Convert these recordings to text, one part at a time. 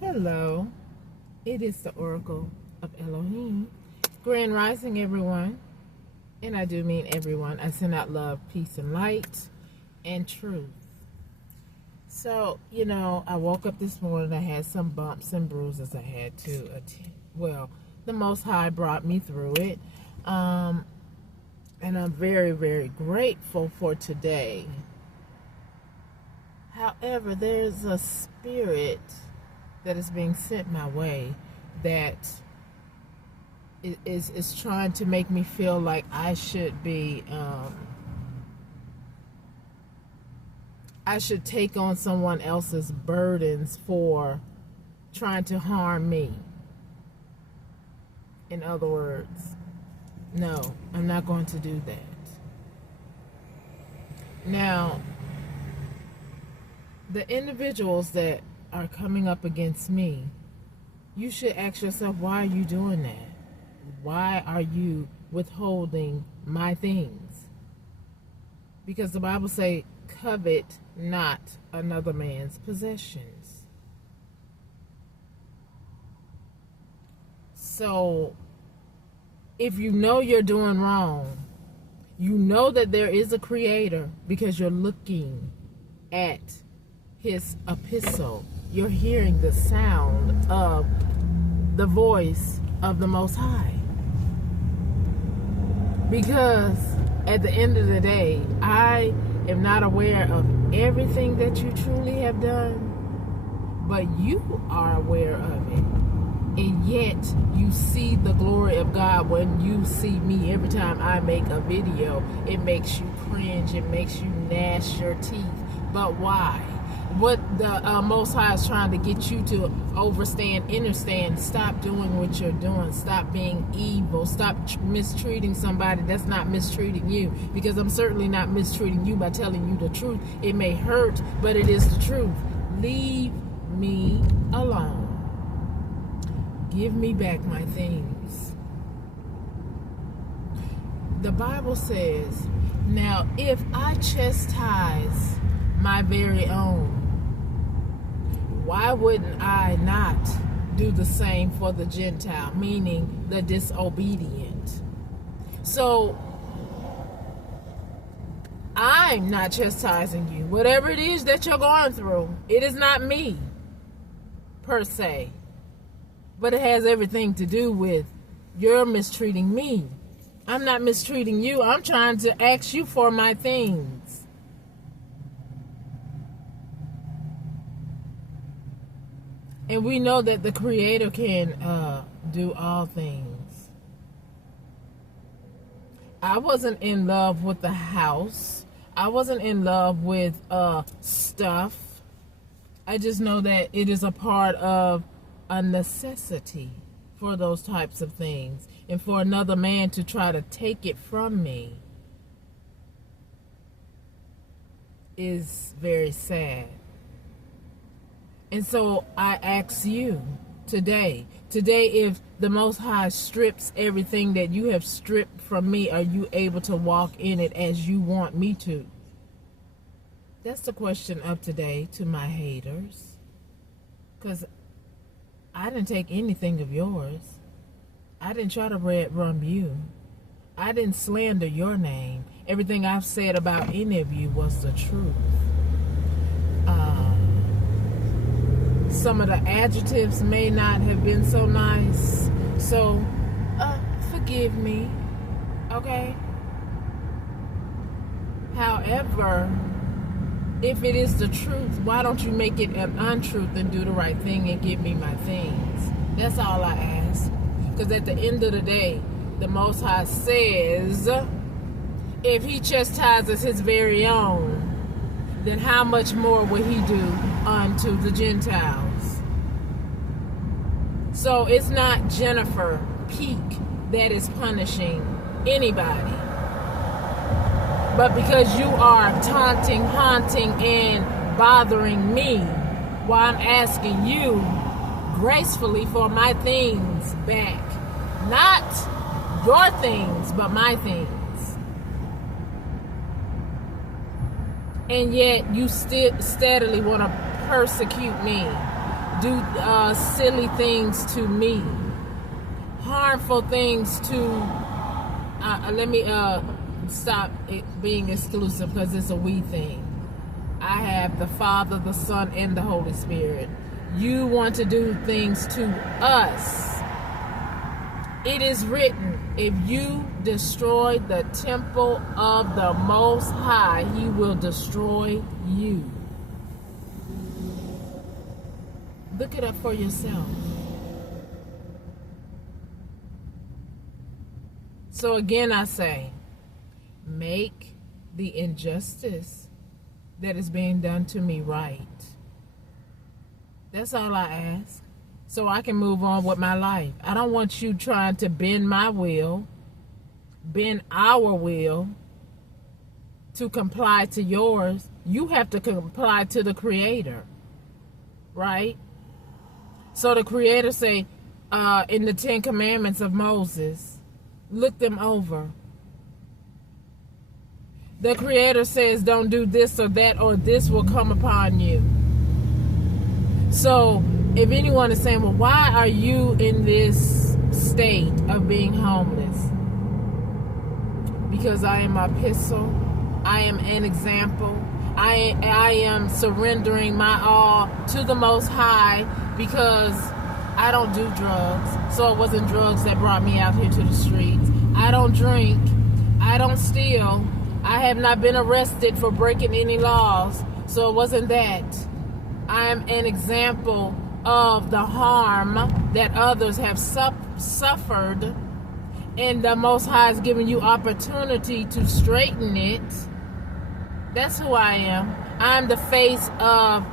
Hello, it is the Oracle of Elohim. Grand Rising, everyone. And I do mean everyone. I send out love, peace, and light, and truth. So, I woke up this morning. I had some bumps and bruises I had to attend. Well, the Most High brought me through it. And I'm very, very grateful for today. However, there's a spirit that is being sent my way that is trying to make me feel like I should be I should take on someone else's burdens for trying to harm me. In other words, no, I'm not going to do that. Now, the individuals that are coming up against me, you should ask yourself, why are you doing that? Why are you withholding my things? Because the Bible says, covet not another man's possessions. So, if you know you're doing wrong, you know that there is a creator because you're looking at his epistle. You're hearing the sound of the voice of the Most High. Because at the end of the day, I am not aware of everything that you truly have done, but you are aware of it. And yet you see the glory of God when you see me. Every time I make a video, it makes you cringe, it makes you gnash your teeth. But why? What the Most High is trying to get you to understand. Stop doing what you're doing. Stop being evil. Stop mistreating somebody that's not mistreating you. Because I'm certainly not mistreating you by telling you the truth. It may hurt, but it is the truth. Leave me alone. Give me back my things. The Bible says, now if I chastise my very own, why wouldn't I not do the same for the Gentile, meaning the disobedient? So, I'm not chastising you. Whatever it is that you're going through, it is not me, per se. But it has everything to do with you're mistreating me. I'm not mistreating you. I'm trying to ask you for my things. And we know that the Creator can do all things. I wasn't in love with the house. I wasn't in love with stuff. I just know that it is a part of a necessity for those types of things. And for another man to try to take it from me is very sad. And so I ask you today, if the Most High strips everything that you have stripped from me, are you able to walk in it as you want me to? That's the question of today to my haters. Because I didn't take anything of yours. I didn't try to red rum you. I didn't slander your name. Everything I've said about any of you was the truth. Some of the adjectives may not have been so nice. So, forgive me. Okay? However, if it is the truth, why don't you make it an untruth and do the right thing and give me my things? That's all I ask. Because at the end of the day, the Most High says, if he chastises his very own, then how much more will he do unto the Gentiles? So it's not Jennifer Peak that is punishing anybody. But because you are taunting, haunting, and bothering me, while I'm asking you gracefully for my things back. Not your things, but my things. And yet you still steadily want to persecute me. do silly things to me, harmful things to, let me stop it being exclusive because it's a we thing. I have the Father, the Son, and the Holy Spirit. You want to do things to us. It is written, if you destroy the temple of the Most High, He will destroy you. Look it up for yourself. So again, I say, make the injustice that is being done to me right. That's all I ask. So I can move on with my life. I don't want you trying to bend my will, bend our will to comply to yours. You have to comply to the Creator, right? So the Creator say in the 10 Commandments of Moses, look them over. The Creator says don't do this or that, or this will come upon you. So if anyone is saying, well, why are you in this state of being homeless? Because I am an epistle. I am an example. I am surrendering my all to the Most High, because I don't do drugs. So it wasn't drugs that brought me out here to the streets. I don't drink. I don't steal. I have not been arrested for breaking any laws. So it wasn't that. I am an example of the harm that others have suffered, and the Most High has given you opportunity to straighten it. That's who I am. I'm the face of,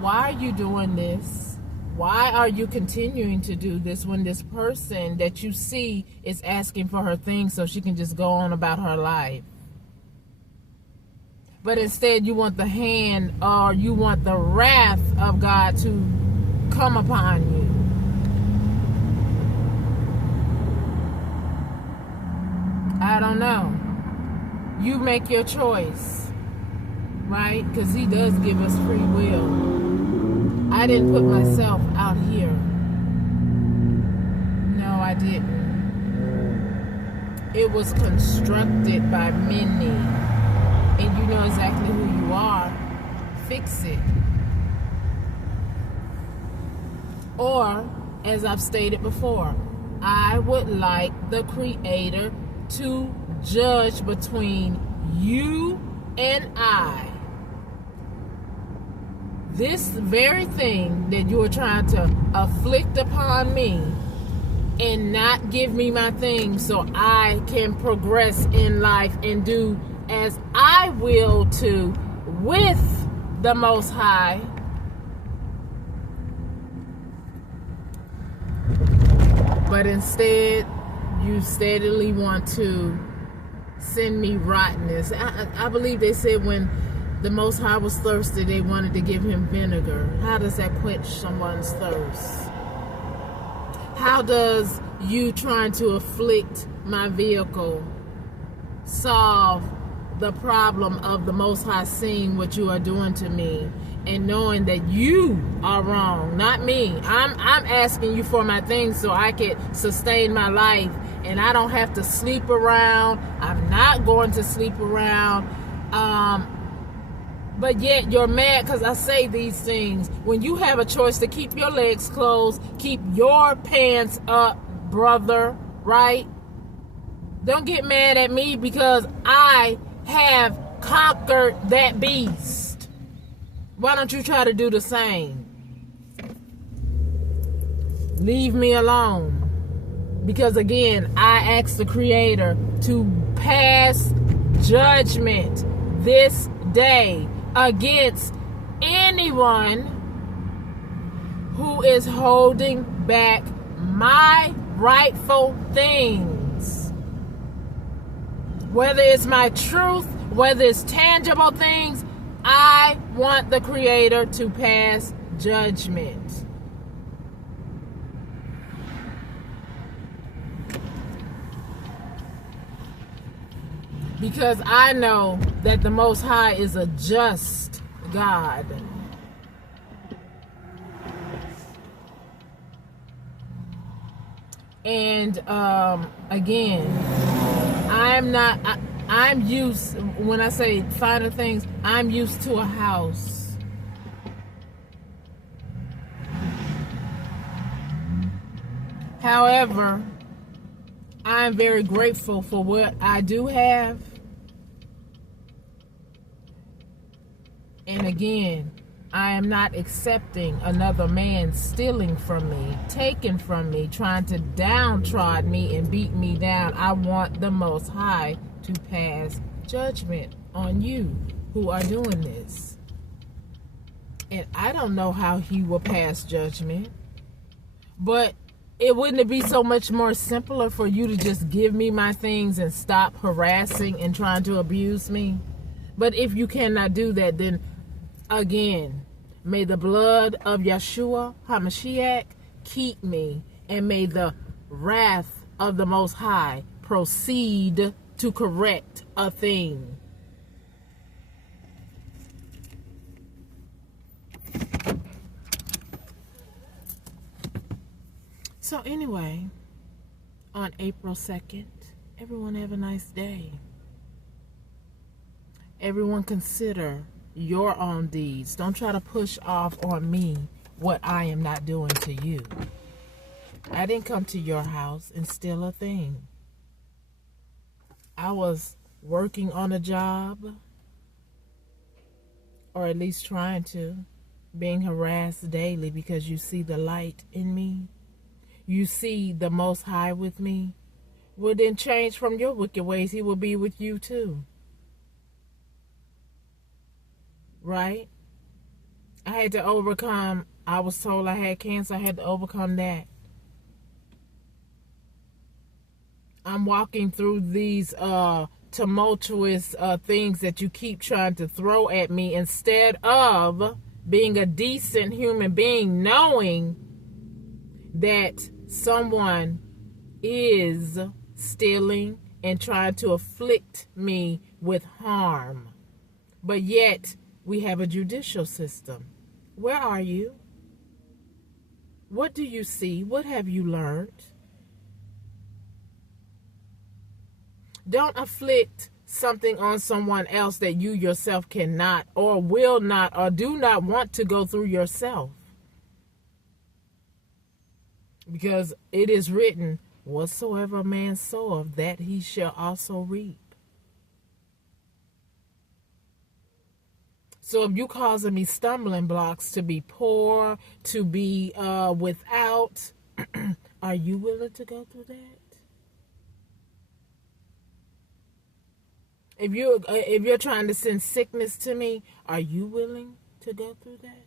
why are you doing this? Why are you continuing to do this when this person that you see is asking for her things so she can just go on about her life? But instead you want the hand, or you want the wrath of God to come upon you. I don't know. You make your choice, right? Because He does give us free will. I didn't put myself out here. No, I didn't. It was constructed by many. And you know exactly who you are. Fix it. Or, as I've stated before, I would like the Creator to judge between you and I. This very thing that you are trying to afflict upon me and not give me my thing so I can progress in life and do as I will to with the Most High. But instead, you steadily want to send me rottenness. I believe they said when the Most High was thirsty, they wanted to give Him vinegar. How does that quench someone's thirst? How does you trying to afflict my vehicle solve the problem of the Most High seeing what you are doing to me and knowing that you are wrong, not me? I'm asking you for my things so I can sustain my life, and I don't have to sleep around. I'm not going to sleep around. But yet you're mad because I say these things. When you have a choice to keep your legs closed, keep your pants up, brother, right? Don't get mad at me because I have conquered that beast. Why don't you try to do the same? Leave me alone. Because again, I asked the Creator to pass judgment this day against anyone who is holding back my rightful things. Whether it's my truth, whether it's tangible things, I want the Creator to pass judgment. Because I know that the Most High is a just God. And again, I'm used, when I say finer things, I'm used to a house. However, I'm very grateful for what I do have. And again, I am not accepting another man stealing from me, taking from me, trying to downtrod me and beat me down. I want the Most High to pass judgment on you who are doing this. And I don't know how he will pass judgment, but wouldn't it be so much more simpler for you to just give me my things and stop harassing and trying to abuse me? But if you cannot do that, then again, may the blood of Yahusha HaMashiach keep me, and may the wrath of the Most High proceed to correct a thing. So anyway, on April 2nd, everyone have a nice day. Everyone consider your own deeds. Don't try to push off on me what I am not doing to you. I didn't come to your house and steal a thing. I was working on a job, or at least trying to, being harassed daily because you see the light in me. You see the Most High with me. Well, then change from your wicked ways. He will be with you too. Right? I had to overcome, I was told I had cancer. I had to overcome that. I'm walking through these tumultuous things that you keep trying to throw at me, instead of being a decent human being, knowing that someone is stealing and trying to afflict me with harm. But yet, we have a judicial system. Where are you? What do you see? What have you learned? Don't afflict something on someone else that you yourself cannot or will not or do not want to go through yourself. Because it is written, whatsoever a man soweth, that he shall also reap. So if you causing me stumbling blocks to be poor, to be without, are you willing to go through that? If you're trying to send sickness to me, are you willing to go through that?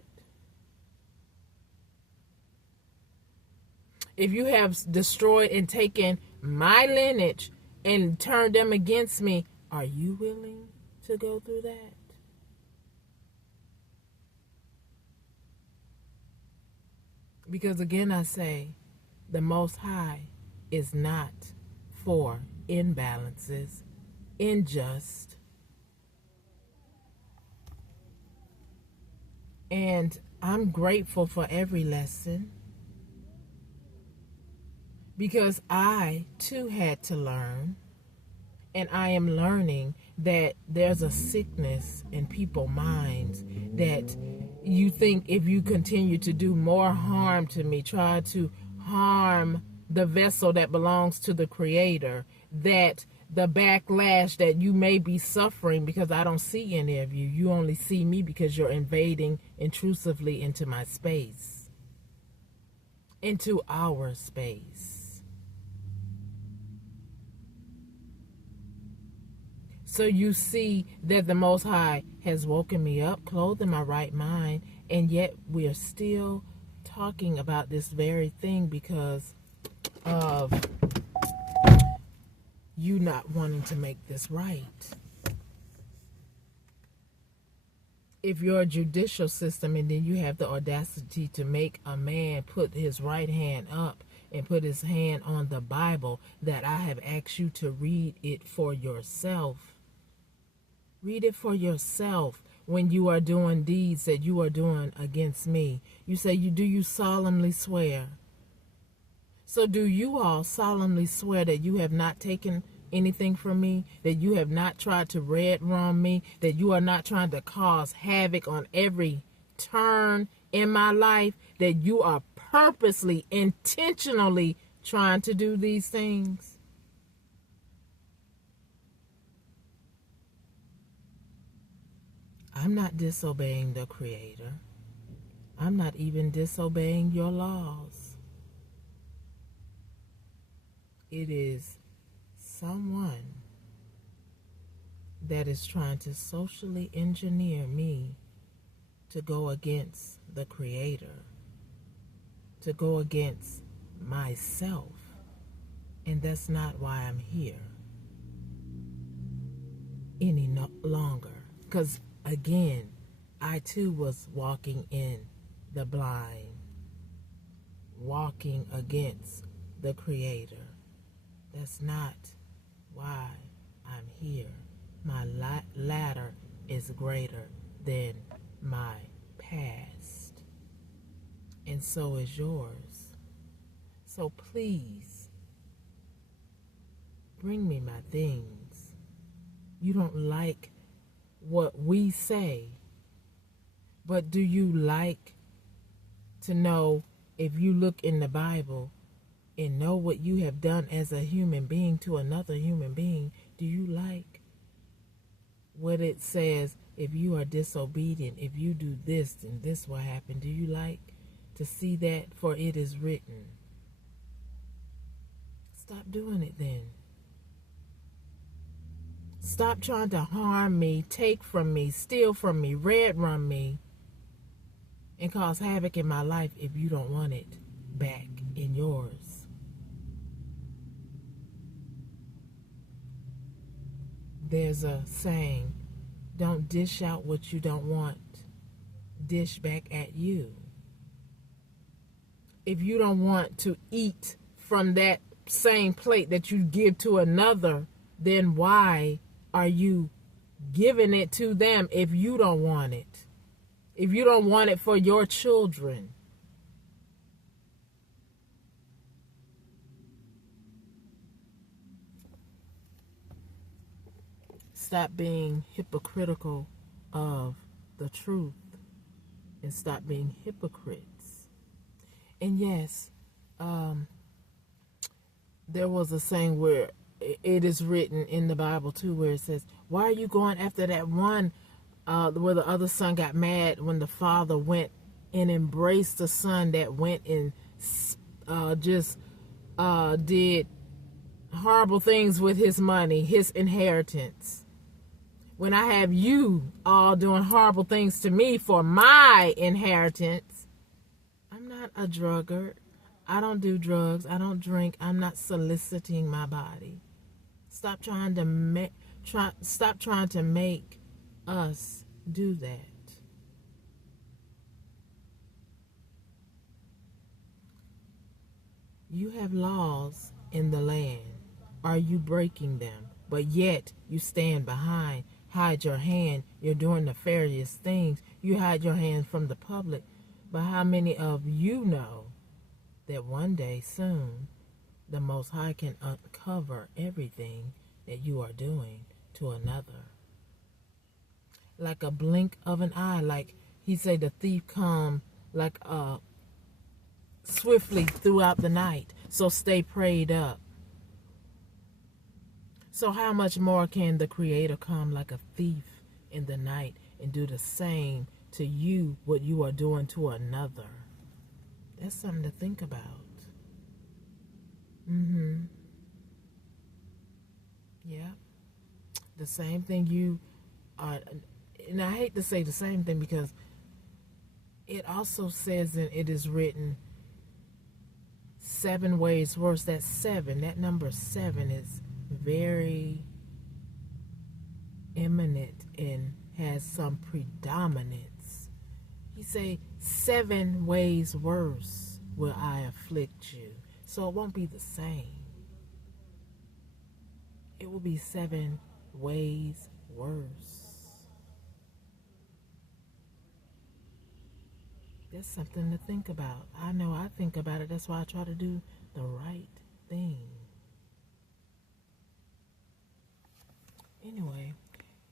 If you have destroyed and taken my lineage and turned them against me, are you willing to go through that? Because again, I say, the Most High is not for imbalances, unjust. And I'm grateful for every lesson, because I too had to learn, and I am learning that there's a sickness in people's minds that you think if you continue to do more harm to me, try to harm the vessel that belongs to the Creator, that the backlash that you may be suffering, because I don't see any of you. You only see me because you're invading intrusively into my space, into our space. So you see that the Most High has woken me up, clothed in my right mind, and yet we are still talking about this very thing because of you not wanting to make this right. If you're a judicial system and then you have the audacity to make a man put his right hand up and put his hand on the Bible that I have asked you to read it for yourself. Read it for yourself when you are doing deeds that you are doing against me. You say, do you solemnly swear? So do you all solemnly swear that you have not taken anything from me, that you have not tried to red rum me, that you are not trying to cause havoc on every turn in my life, that you are purposely, intentionally trying to do these things? I'm not disobeying the Creator. I'm not even disobeying your laws. It is someone that is trying to socially engineer me to go against the Creator, to go against myself. And that's not why I'm here any longer. Because, again, I too was walking in the blind, walking against the Creator. That's not why I'm here. My ladder is greater than my past, and so is yours. So please, bring me my things. You don't like what we say, but do you like to know, if you look in the Bible and know what you have done as a human being to another human being, do you like what it says? If you are disobedient, if you do this, then this will happen. Do you like to see that? For it is written. Stop doing it then. Stop trying to harm me, take from me, steal from me, red rum me, and cause havoc in my life if you don't want it back in yours. There's a saying, don't dish out what you don't want, dish back at you. If you don't want to eat from that same plate that you give to another, then why are you giving it to them if you don't want it? If you don't want it for your children? Stop being hypocritical of the truth and stop being hypocrites. And yes, there was a saying where it is written in the Bible too, where it says, why are you going after that one where the other son got mad when the father went and embraced the son that went and just did horrible things with his money, his inheritance? When I have you all doing horrible things to me for my inheritance. I'm not a drunkard. I don't do drugs. I don't drink. I'm not soliciting my body. Stop trying to make us do that. You have laws in the land. Are you breaking them? But yet you stand behind, hide your hand. You're doing nefarious things. You hide your hand from the public. But how many of you know that one day soon the Most High can uncover everything that you are doing to another? Like a blink of an eye, like he said, the thief come like swiftly throughout the night. So stay prayed up. So how much more can the Creator come like a thief in the night and do the same to you what you are doing to another? That's something to think about. Yeah. The same thing you are, and I hate to say the same thing because it also says that it is written 7 ways worse. That 7, that number 7 is very eminent and has some predominance. He say 7 ways worse will I afflict you. So it won't be the same. It will be 7 ways worse. That's something to think about. I know I think about it. That's why I try to do the right thing. Anyway,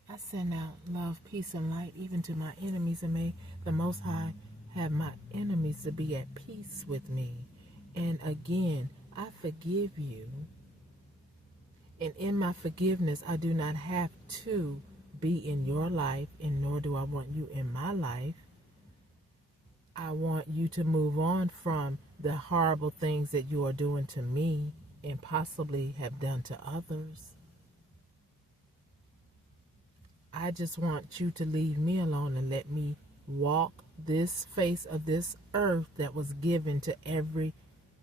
I send out love, peace, and light even to my enemies, and may the Most High have my enemies to be at peace with me. And again, I forgive you. And in my forgiveness, I do not have to be in your life, and nor do I want you in my life. I want you to move on from the horrible things that you are doing to me and possibly have done to others. I just want you to leave me alone and let me walk this face of this earth that was given to every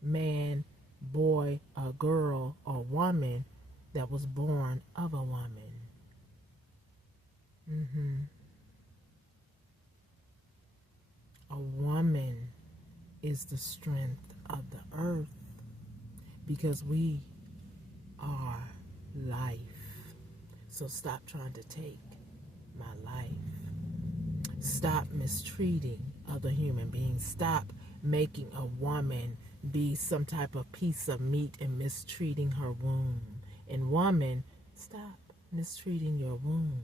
man, boy, or girl, or woman that was born of a woman. A woman is the strength of the earth because we are life. So stop trying to take my life. Stop mistreating other human beings. Stop making a woman be some type of piece of meat and mistreating her womb. And woman, stop mistreating your womb.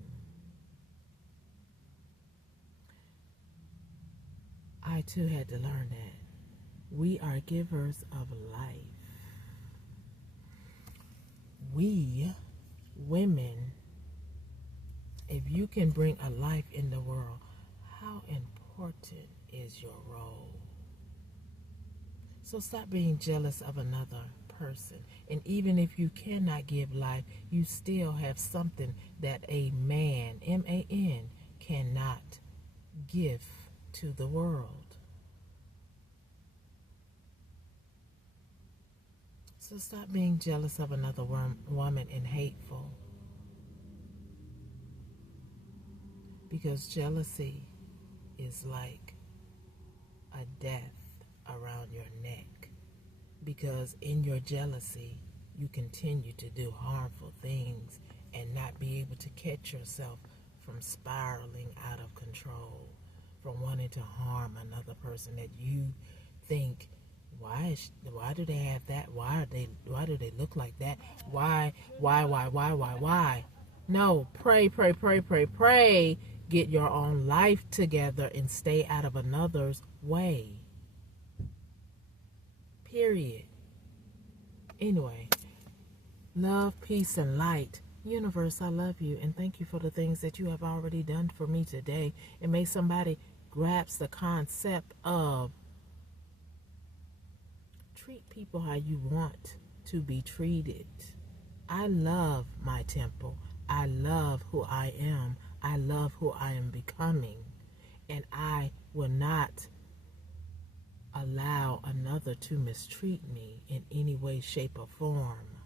I too had to learn that. We are givers of life. We, women, if you can bring a life in the world, how important is your role? So stop being jealous of another person. And even if you cannot give life, you still have something that a man, M-A-N, cannot give to the world. So stop being jealous of another woman and hateful. Because jealousy is like a death around your neck. Because in your jealousy, you continue to do harmful things and not be able to catch yourself from spiraling out of control, from wanting to harm another person that you think, why do they have that? Why do they look like that? Why? No, pray. Get your own life together and stay out of another's way. Period. Anyway, love, peace, and light. Universe, I love you and thank you for the things that you have already done for me today. And may somebody grasp the concept of treat people how you want to be treated. I love my temple. I love who I am. I love who I am becoming. And I will not allow another to mistreat me in any way, shape, or form.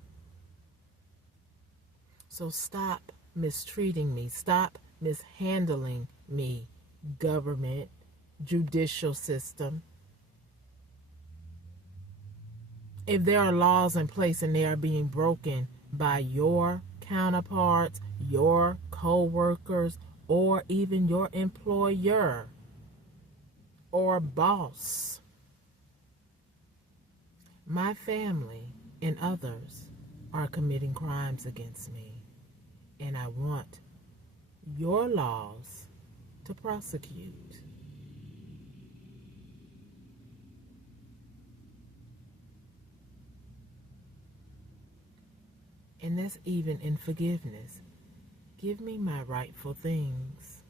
So stop mistreating me. Stop mishandling me, government, judicial system. If there are laws in place and they are being broken by your counterparts, your co-workers, or even your employer or boss, my family and others are committing crimes against me, and I want your laws to prosecute. And that's even in forgiveness. Give me my rightful things.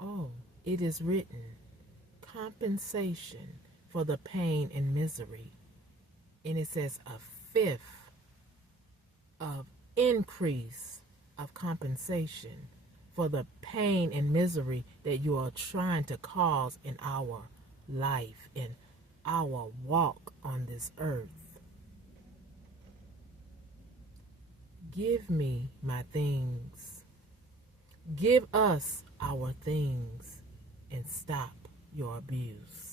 Oh, it is written, compensation for the pain and misery. And it says a fifth of increase of compensation for the pain and misery that you are trying to cause in our life, in our walk on this earth. Give me my things. Give us our things and stop your abuse.